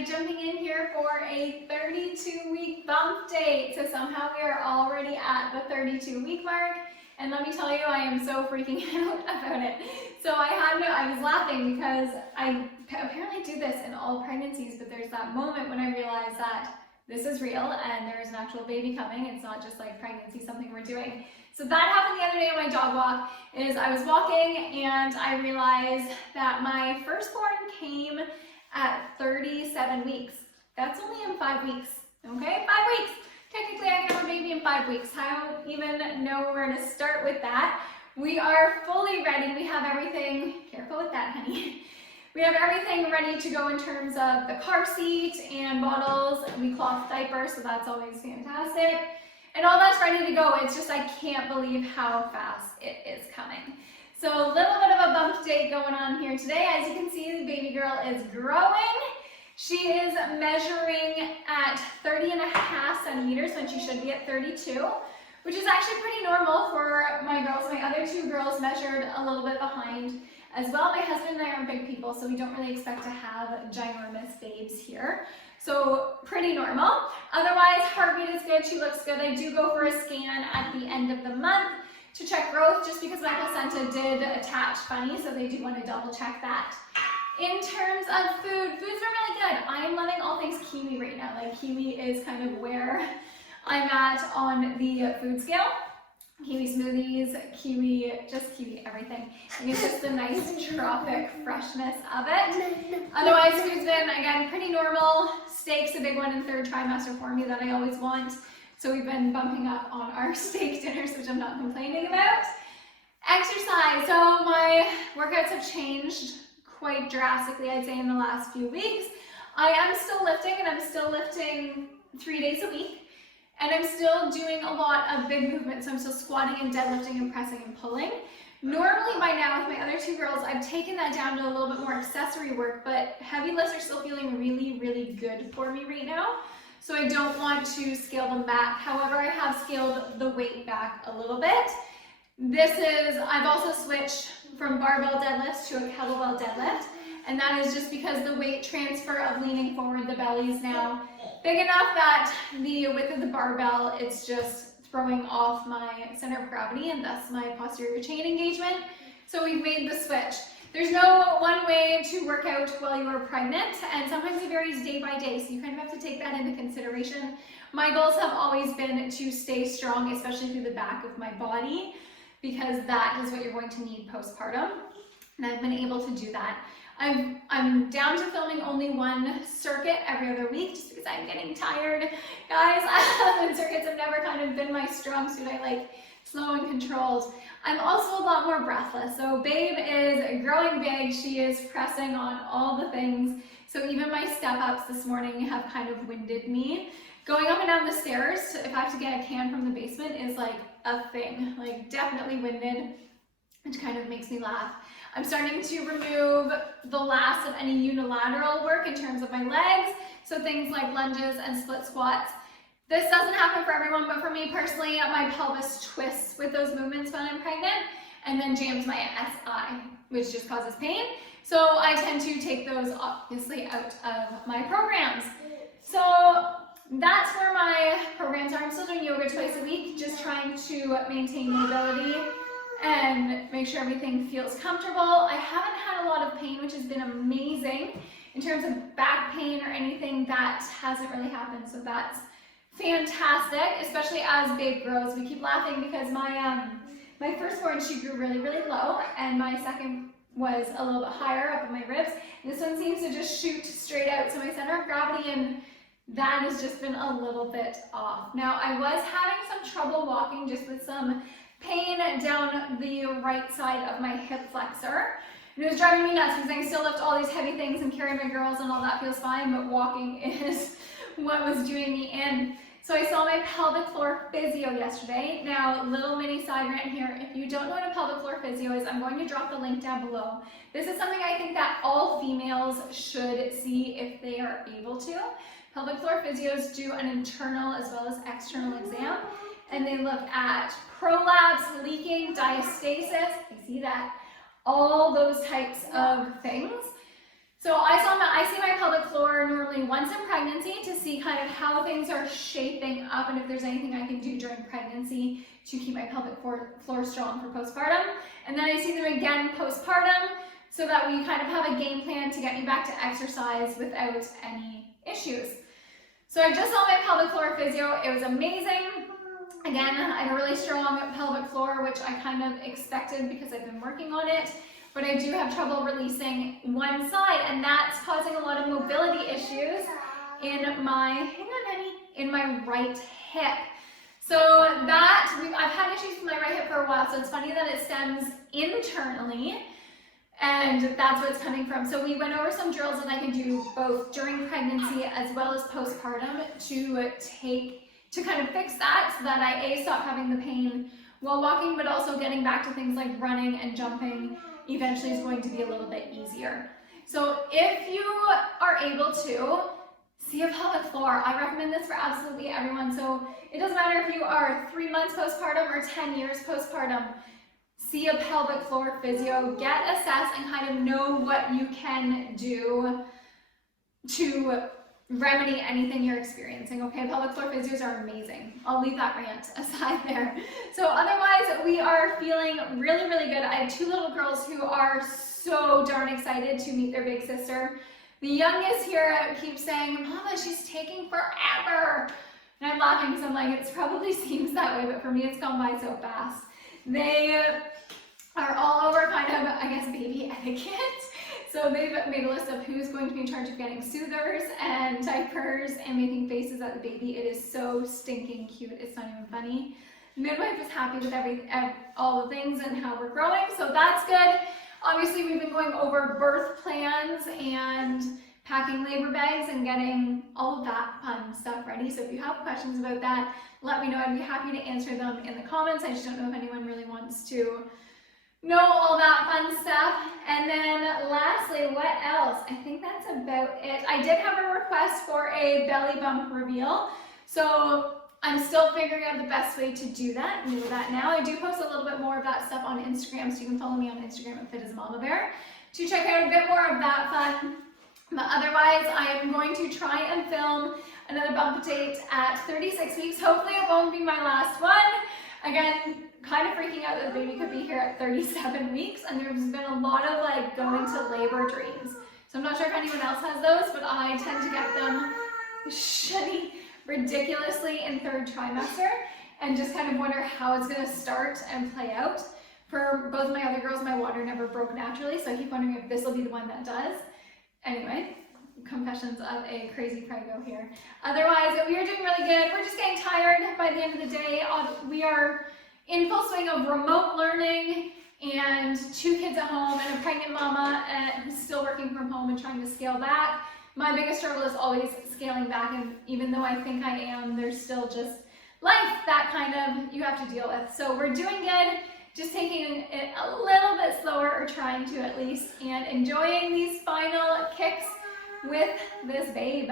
today, jumping in here for a 32-week bump date. So somehow we are already at the 32-week mark, and let me tell you, I am so freaking out about it. So I was laughing because I apparently do this in all pregnancies, but there's that moment when I realize that this is real and there is an actual baby coming. It's not just like pregnancy, something we're doing. So that happened the other day on my dog walk. I was walking and I realized that my firstborn came at 37 weeks. That's only in 5 weeks, okay? 5 weeks. Technically, I can have a baby in 5 weeks. I don't even know where to start with that. We are fully ready. We have everything, careful with that, honey. We have everything ready to go in terms of the car seat and bottles. We cloth diapers, so that's always fantastic. And all that's ready to go. It's just I can't believe how fast it is coming. So a little bit of a bump date going on here today. As you can see, the baby girl is growing. She is measuring at 30.5 centimeters when she should be at 32, which is actually pretty normal for my girls. My other two girls measured a little bit behind as well. My husband and I are big people, so we don't really expect to have ginormous babes here. So pretty normal. Otherwise, heartbeat is good. She looks good. I do go for a scan at the end of the month to check growth, just because my placenta did attach funny, so they do want to double check that. In terms of food's been really good. I am loving all things kiwi right now. Like, kiwi is kind of where I'm at on the food scale. Kiwi smoothies, just kiwi everything. And it's just the nice tropic freshness of it. Otherwise, food's been, again, pretty normal. Steak's a big one in 3rd trimester for me that I always want. So we've been bumping up on our steak dinners, which I'm not complaining about. Exercise. So my workouts have changed quite drastically, I'd say, in the last few weeks. I am still lifting, and I'm still lifting 3 days a week. And I'm still doing a lot of big movements. So I'm still squatting and deadlifting and pressing and pulling. Normally by now with my other two girls, I've taken that down to a little bit more accessory work, but heavy lifts are still feeling really, really good for me right now. So I don't want to scale them back. However, I have scaled the weight back a little bit. I've also switched from barbell deadlifts to a kettlebell deadlift. And that is just because the weight transfer of leaning forward, the belly is now big enough that the width of the barbell, it's just throwing off my center of gravity and thus my posterior chain engagement. So we've made the switch. There's no one way to work out while you are pregnant, and sometimes it varies day by day, so you kind of have to take that into consideration. My goals have always been to stay strong, especially through the back of my body, because that is what you're going to need postpartum, and I've been able to do that. I'm down to filming only one circuit every other week just because I'm getting tired. Guys, and circuits have never kind of been my strong suit. I like slow and controlled. I'm also a lot more breathless. So babe is growing big. She is pressing on all the things. So even my step ups this morning have kind of winded me. Going up and down the stairs, if I have to get a can from the basement, is like a thing. Like, definitely winded, which kind of makes me laugh. I'm starting to remove the last of any unilateral work in terms of my legs, so things like lunges and split squats. This doesn't happen for everyone, but for me personally, my pelvis twists with those movements when I'm pregnant, and then jams my SI, which just causes pain. So I tend to take those obviously out of my programs. So that's where my programs are. I'm still doing yoga twice a week, just trying to maintain mobility and make sure everything feels comfortable. I haven't had a lot of pain, which has been amazing. In terms of back pain or anything, that hasn't really happened, so that's fantastic, especially as babe grows. We keep laughing because my firstborn, she grew really, really low, and my second was a little bit higher up in my ribs. And this one seems to just shoot straight out, so my center of gravity and that has just been a little bit off. Now, I was having some trouble walking just with some pain down the right side of my hip flexor. And it was driving me nuts because I can still lift all these heavy things and carry my girls and all that feels fine, but walking is what was doing me in. So I saw my pelvic floor physio yesterday. Now, little mini side rant here. If you don't know what a pelvic floor physio is, I'm going to drop the link down below. This is something I think that all females should see if they are able to. Pelvic floor physios do an internal as well as external exam, and they look at prolapse, leaking, diastasis, I see that, all those types of things. So I see my pelvic floor normally only once in pregnancy to see kind of how things are shaping up and if there's anything I can do during pregnancy to keep my pelvic floor strong for postpartum. And then I see them again postpartum so that we kind of have a game plan to get me back to exercise without any issues. So I just saw my pelvic floor physio. It was amazing. Again, I had a really strong pelvic floor, which I kind of expected because I've been working on it. But I do have trouble releasing one side, and that's causing a lot of mobility issues in my, hang on honey, in my right hip. So that, I've had issues with my right hip for a while, so it's funny that it stems internally, and that's what it's coming from. So we went over some drills that I can do both during pregnancy as well as postpartum to kind of fix that so that I stop having the pain while walking, but also getting back to things like running and jumping eventually is going to be a little bit easier. So if you are able to see a pelvic floor, I recommend this for absolutely everyone. So it doesn't matter if you are 3 months postpartum or 10 years postpartum, see a pelvic floor physio, get assessed and kind of know what you can do to remedy anything you're experiencing, okay? Pelvic floor physios are amazing. I'll leave that rant aside there. So otherwise, we are feeling really, really good. I have 2 little girls who are so darn excited to meet their big sister. The youngest here keeps saying, Mama, she's taking forever. And I'm laughing because I'm like, it probably seems that way, but for me, it's gone by so fast. They are all over kind of, I guess, baby etiquette. So they've made a list of who's going to be in charge of getting soothers and diapers and making faces at the baby. It is so stinking cute. It's not even funny. The midwife is happy with all the things and how we're growing, so that's good. Obviously, we've been going over birth plans and packing labor bags and getting all of that fun stuff ready. So if you have questions about that, let me know. I'd be happy to answer them in the comments. I just don't know if anyone really wants to know all that fun stuff. And then lastly, what else? I think that's about it. I did have a request for a belly bump reveal. So I'm still figuring out the best way to do that. You know that now. I do post a little bit more of that stuff on Instagram, so you can follow me on Instagram at FitAsMamaBear to check out a bit more of that fun. But otherwise, I am going to try and film another bump date at 36 weeks. Hopefully it won't be my last one. Again, kind of freaking out that the baby could be here at 37 weeks, and there's been a lot of like going to labor dreams. So I'm not sure if anyone else has those, but I tend to get them ridiculously in 3rd trimester and just kind of wonder how it's going to start and play out. For both of my other girls, my water never broke naturally, so I keep wondering if this will be the one that does. Anyway, confessions of a crazy prego here. Otherwise, we are doing really good. We're just getting tired by the end of the day. We are in full swing of remote learning and 2 kids at home and a pregnant mama who's still working from home and trying to scale back. My biggest struggle is always scaling back, and even though I think I am, there's still just life that kind of you have to deal with. So we're doing good, just taking it a little bit slower, or trying to at least, and enjoying these final kicks with this babe.